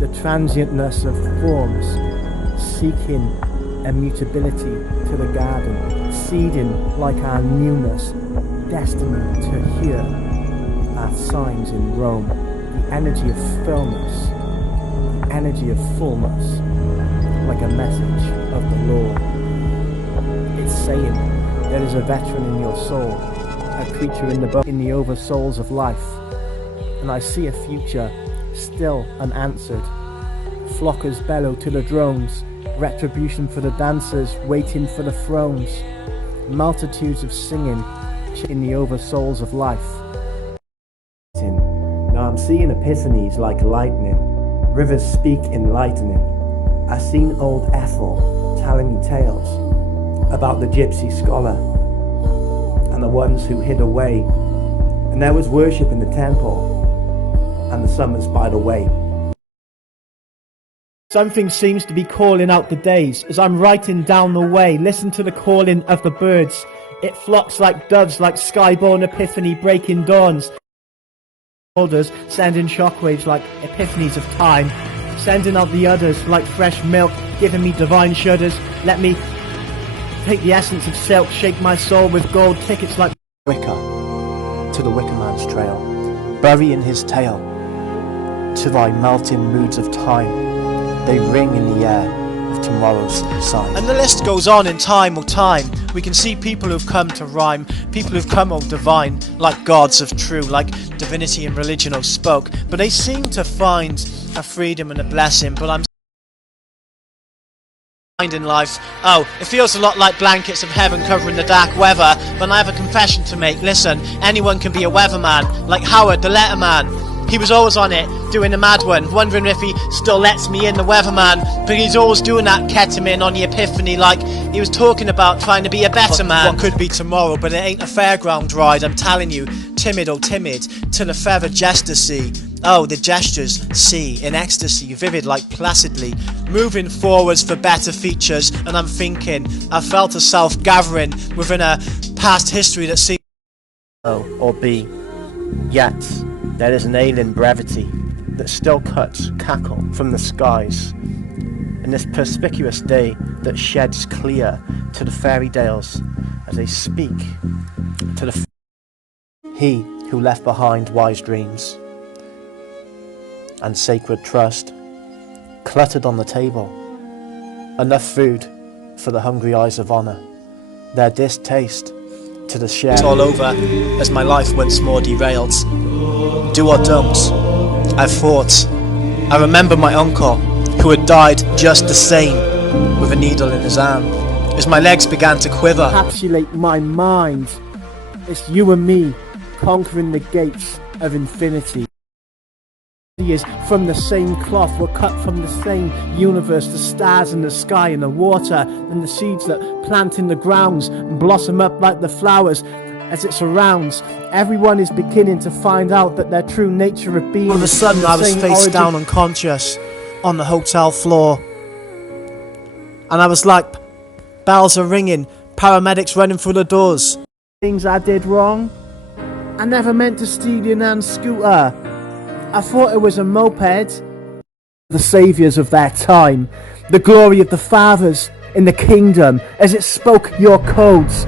the transientness of forms, seeking immutability to the garden, seeding like our newness, destined to hear our signs in Rome, the energy of fullness, the energy of fullness, like a message of the Lord. It's saying there is a veteran in your soul, a creature in the oversouls of life, and I see a future still unanswered. Flockers bellow to the drones, retribution for the dancers waiting for the thrones, multitudes of singing in the oversouls of life. Now I'm seeing epiphanies like lightning, rivers speak enlightening. I seen old Ethel telling me tales about the gypsy scholar and the ones who hid away, and there was worship in the temple and the summers by the way. Something seems to be calling out the days as I'm writing down the way. Listen to the calling of the birds. It flocks like doves, like skyborn epiphany breaking dawns. Orders sending shockwaves like epiphanies of time, sending out the others like fresh milk, giving me divine shudders. Let me take the essence of silk, shake my soul with gold tickets like wicker to the wicker man's trail, burying his tale to thy melting moods of time. They ring in the air of tomorrow's sign. And the list goes on in time or time. We can see people who've come to rhyme, people who've come all divine, like gods of true, like divinity and religion have spoke. But they seem to find a freedom and a blessing. But I'm in life, oh, it feels a lot like blankets of heaven covering the dark weather. But I have a confession to make. Listen, anyone can be a weatherman, like Howard the letterman. He was always on it, doing the mad one, wondering if he still lets me in, the weatherman. But he's always doing that ketamine on the epiphany, like he was talking about trying to be a better man. What could be tomorrow, but it ain't a fairground ride, I'm telling you. Timid, oh timid, till the feather jester see. Oh, the gestures, see, in ecstasy, vivid like placidly, moving forwards for better features. And I'm thinking, I felt a self gathering within a past history that seemed or be, yet there is an alien brevity that still cuts cackle from the skies, in this perspicuous day that sheds clear to the fairy dales as they speak to the he who left behind wise dreams and sacred trust, cluttered on the table, enough food for the hungry eyes of honor, their distaste to the share. It's all over as my life once more derailed. Do or don't, I thought. I remember my uncle, who had died just the same, with a needle in his arm, as my legs began to quiver. Encapsulate my mind. It's you and me, conquering the gates of infinity. Is from the same cloth, we're cut from the same universe, the stars in the sky and the water and the seeds that plant in the grounds and blossom up like the flowers as it surrounds. Everyone is beginning to find out that their true nature of being. All of a sudden I was face down unconscious on the hotel floor, and I was like, bells are ringing, paramedics running through the doors. Things I did wrong. I never meant to steal your nan's scooter. I thought it was a moped. The saviours of their time, the glory of the fathers in the kingdom as it spoke your codes,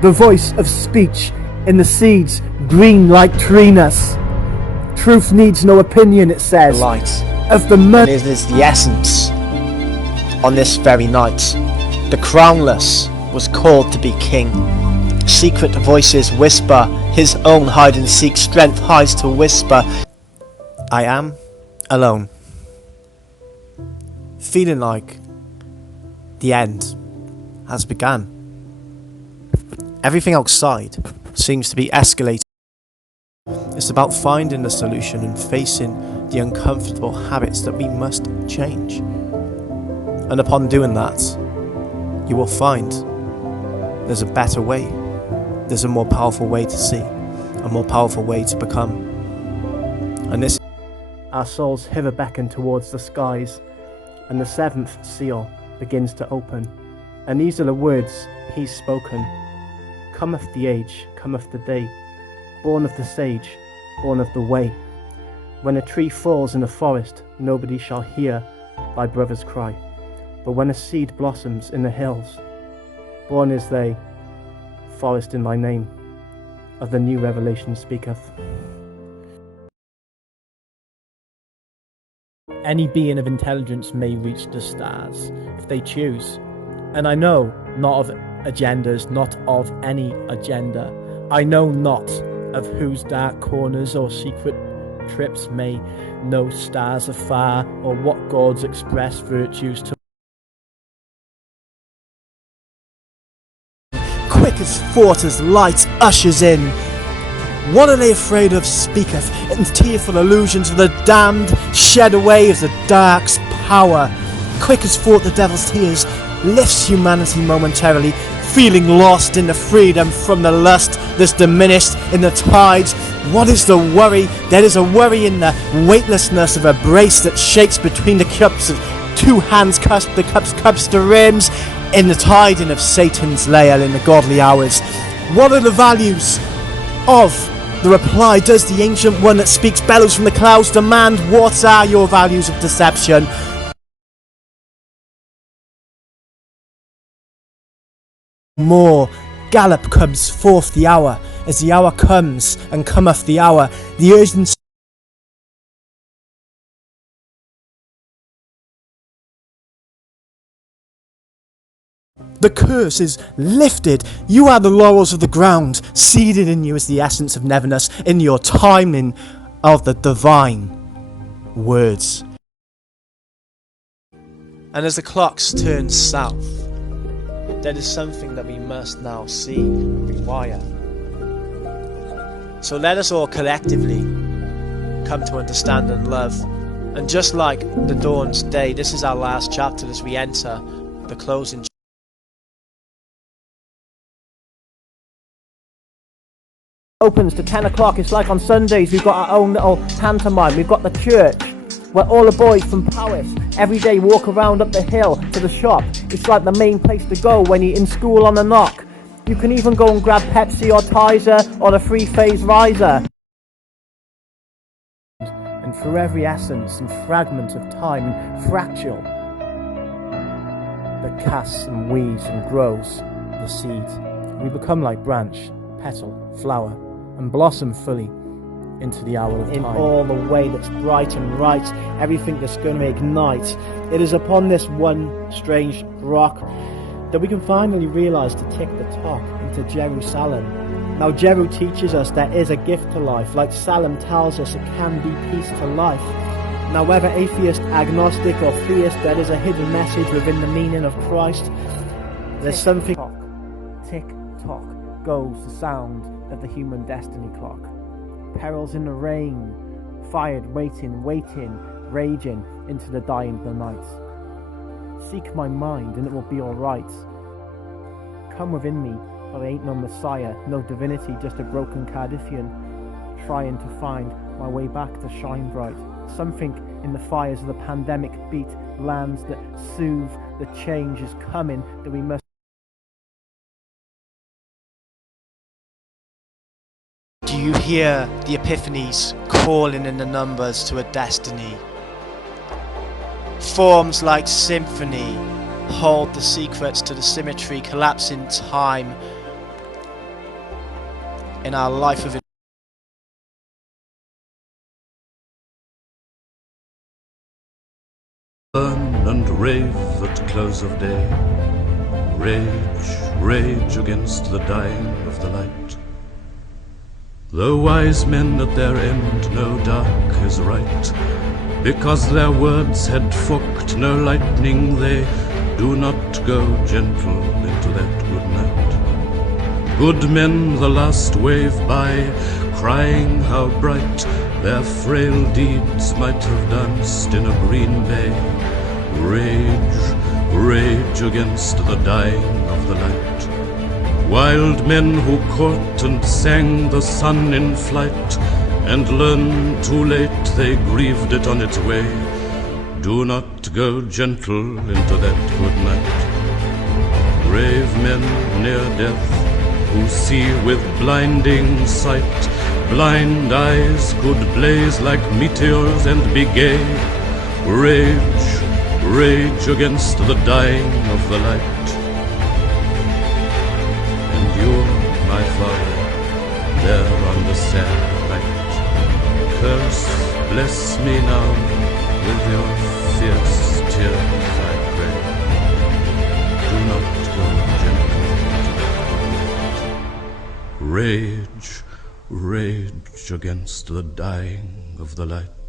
the voice of speech in the seeds green like treeness. Truth needs no opinion, it says. The light of the mud. It is the essence. On this very night, the crownless was called to be king. Secret voices whisper, his own hide and seek strength hides to whisper. I am alone, feeling like the end has begun. Everything outside seems to be escalating. It's about finding the solution and facing the uncomfortable habits that we must change. And upon doing that, you will find there's a better way. There's a more powerful way to see, a more powerful way to become. And this, our souls hither beckon towards the skies, and the seventh seal begins to open. And these are the words he's spoken. Cometh the age, cometh the day, born of the sage, born of the way. When a tree falls in a forest, nobody shall hear thy brother's cry. But when a seed blossoms in the hills, born is they, forest in thy name, of the new revelation speaketh. Any being of intelligence may reach the stars, if they choose. And I know not of agendas, not of any agenda. I know not of whose dark corners or secret trips may know stars afar, or what gods express virtues to. Quick as thought as light ushers in. What are they afraid of speaketh, and tearful illusions of the damned shed away as the dark's power. Quick as thought the devil's tears lifts humanity momentarily, feeling lost in the freedom from the lust that's diminished in the tides. What is the worry? There is a worry in the weightlessness of a brace that shakes between the cups of two hands cusp the cups to rims, in the tiding of Satan's lair in the godly hours. What are the values of the reply? Does the ancient one that speaks bellows from the clouds demand? What are your values of deception? More gallop comes forth the hour, as the hour comes and cometh the hour, the urgency. The curse is lifted. You are the laurels of the ground. Seeded in you is the essence of neverness, in your timing of the divine words. And as the clocks turn south, there is something that we must now see and rewire. So let us all collectively come to understand and love. And just like the dawn's day, this is our last chapter as we enter the closing. Opens to 10 o'clock. It's like on Sundays we've got our own little pantomime. We've got the church where all the boys from Powys every day walk around up the hill to the shop. It's like the main place to go when you're in school on the knock. You can even go and grab Pepsi or Tizer or the three-phase riser. And for every essence and fragment of time and fractal that casts and weaves and grows the seed, we become like branch, petal, flower, and blossom fully into the hour of time. In all the way that's bright and right, everything that's going to ignite. It is upon this one strange rock that we can finally realise to tick the talk into Jerusalem. Now Jeru teaches us there is a gift to life, like Salem tells us it can be peace to life. Now whether atheist, agnostic or theist, there is a hidden message within the meaning of Christ. There's something. Tick tock goes the sound of the human destiny clock. Perils in the rain, fired, waiting, raging into the dying of the night. Seek my mind and it will be alright. Come within me, for I ain't no messiah, no divinity, just a broken Cardiffian, trying to find my way back to shine bright. Something in the fires of the pandemic beat lands that soothe the change is coming that we must. Do you hear the epiphanies calling in the numbers to a destiny? Forms like symphony hold the secrets to the symmetry, collapsing time in our life of Burn and rave at close of day. Rage, rage against the dying of the light. The wise men at their end know dark is right, because their words had forked no lightning, they do not go gentle into that good night. Good men the last wave by, crying how bright their frail deeds might have danced in a green bay. Rage, rage against the dying of the light. Wild men who caught and sang the sun in flight, and learned too late they grieved it on its way. Do not go gentle into that good night. Brave men near death, who see with blinding sight blind eyes could blaze like meteors and be gay. Rage, rage against the dying of the light. And you're my father, there on the sad height. Curse, bless me now with your fierce tears, I pray. Do not go gently to the cold. Rage, rage against the dying of the light.